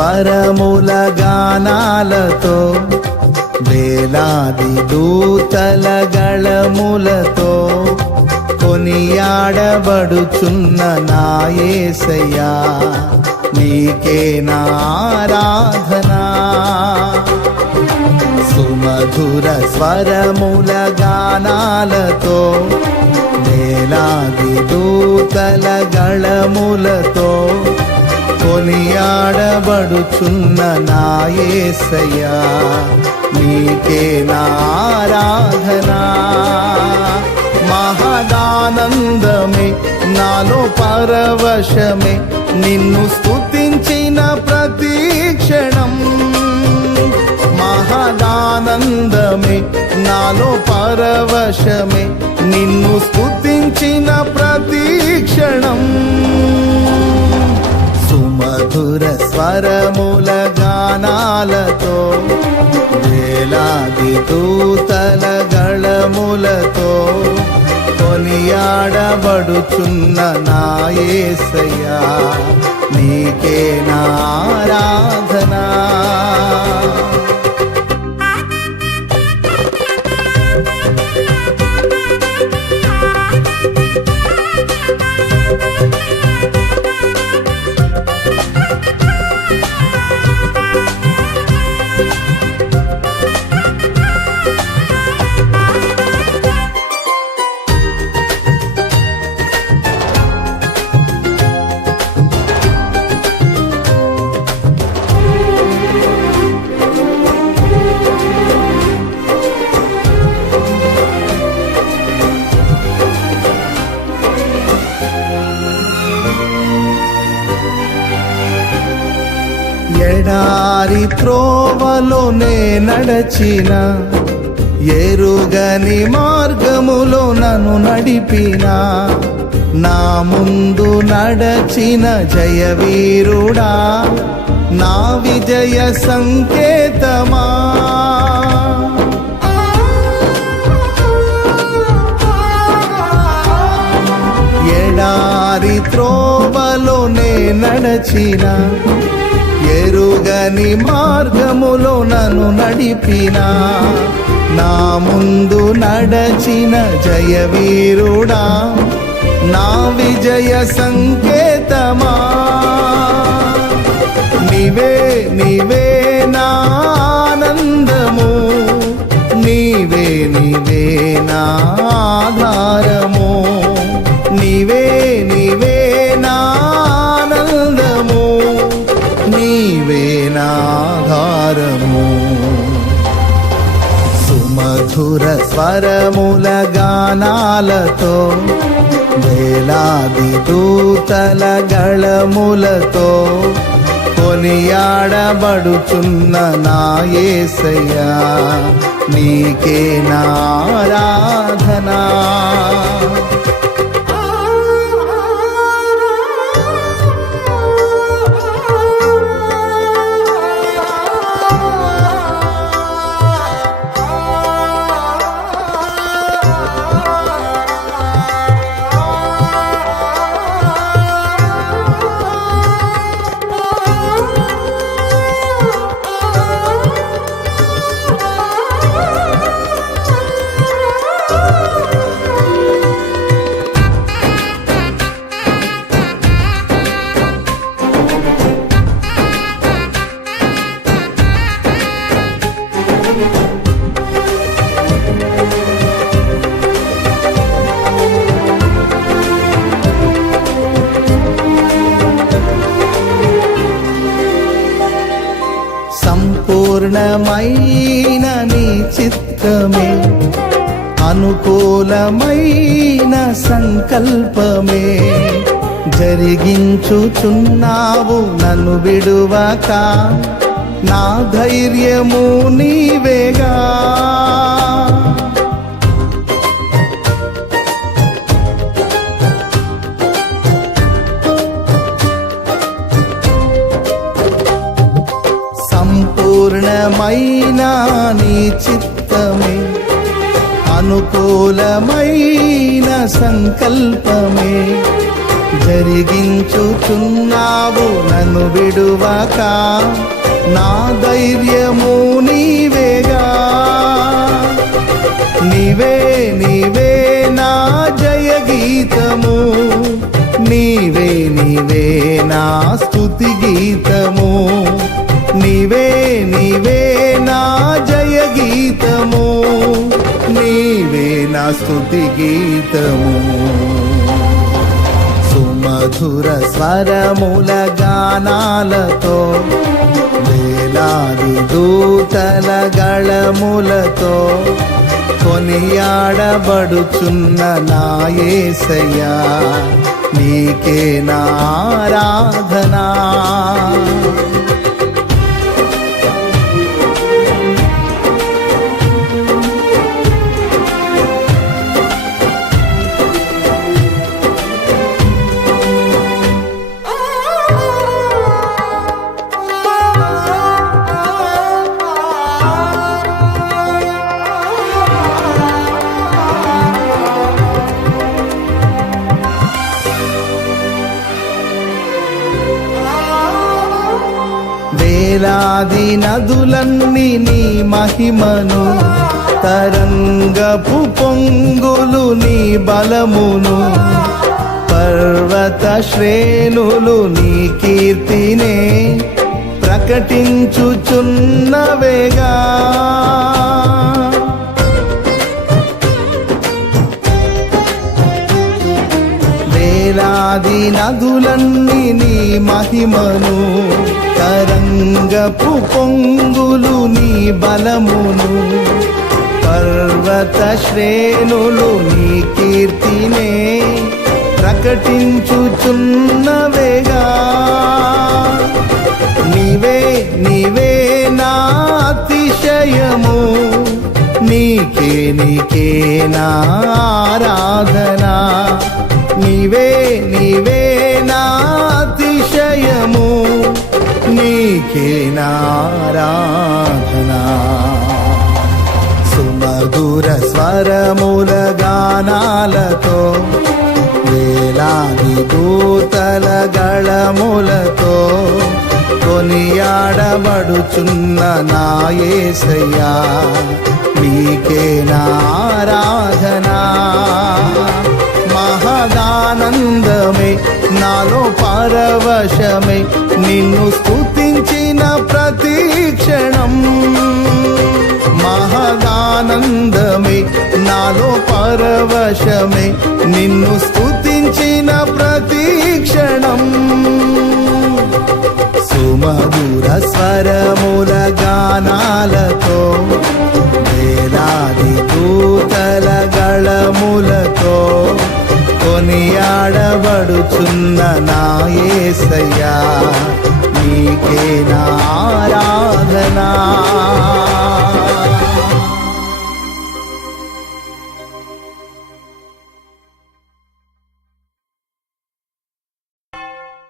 స్వరముల గానాలతో వేలాది దూతల గళములతో కొనియాడబడుచున్న నా యేసయ్యా నీకే నా ఆరాధనా. సుమధుర స్వరముల గానాలతో వేలాది దూతల గళములతో కొనియాడబడుచున్న నా యేసయ్యా నీకే నా ఆరాధనా. మహదానందమే నాలో పరవశమే నిన్ను స్తుతించిన ప్రతి క్షణం. మహదానందమే నాలో పరవశమే నిన్ను స్తుతించిన ప్రతి క్షణం. సుమధుర స్వరముల గానాలతో వేలాది దూతల గళములతో కొనియాడబడుచున్న నా యేసయ్యా నీకే నా ఆరాధనా. ఎడారి త్రోవలోనే నడచిన ఎరుగని మార్గములో నన్ను నడిపిన నా ముందు నడచిన జయవీరుడా నా విజయ సంకేతమా. ఎడారి త్రోవలోనే నడచిన ఎరుగని మార్గములో నన్ను నడిపిన నా ముందు నడచిన జయవీరుడా నా విజయ సంకేతమా. నీవే నీవే నా ఆనందము నీవే నీవే నా ఆధారము. నీవే నీవే నా ఆనందము నీవే నా ఆధారము. సుమధుర స్వరముల గానాలతో వేలాది దూతల గళములతో కొనియాడబడుచున్న నా యేసయ్యా నీకే నా ఆరాధనా. సంపూర్ణమైన నీ చిత్తమే అనుకూలమైన సంకల్పమే జరిగించుచున్నావు నన్ను విడువక నా ధైర్యము నీవేగా. సంపూర్ణమైన నీ చిత్తమే అనుకూలమైన సంకల్పమే జరిగించుచున్నావు నన్ను విడువక, నా ధైర్యము నీవేగా. నీవే నీవే నా జయ గీతము, నీవే నీవే నా స్తుతి గీతము, నీవే నీవే నా జయ గీతము, నీవే నా స్తుతి గీతము. సుమధుర స్వరముల గానాలతో, వేలాది దూతల గళములతో కొనియాడబడుచున్న నా యేసయ్యా, నీకే నా ఆరాధనా. వేలాది నదులన్నీ నీ మహిమను, తరంగపు పొంగులు నీ బలమును, పర్వత శ్రేణులు నీ కీర్తినే ప్రకటించుచున్నవేగా. వేలాది నదులన్నీ నీ మహిమను, తరంగపు పొంగులు నీ బలమును, పర్వత శ్రేణులు నీ కీర్తినే ప్రకటించుచున్నవేగా. నీవే నీవే నా అతిశయము, నీకే నీకే నా ఆరాధనా. నీవే నీవే నా అతిశయము, నీకే నా ఆరాధనా. సుమధుర స్వరముల గానాలతో, వేలాది దూతల గళములతో కొనియాడబడుచున్న నా యేసయ్యా, నీకే నా ఆరాధనా. మహదానందమే నాలో పరవశమే, నిన్ను స్తుతించిన ప్రతి క్షణం. మహదానందమే నాలో పరవశమే, నిన్ను స్తుతించిన ప్రతి క్షణం. సుమధుర స్వరముల గానాలతో, వేలాది దూతల గళములతో కొనియాడబడుచున్న నా యేసయ్యా, నీకే నా ఆరాధనా.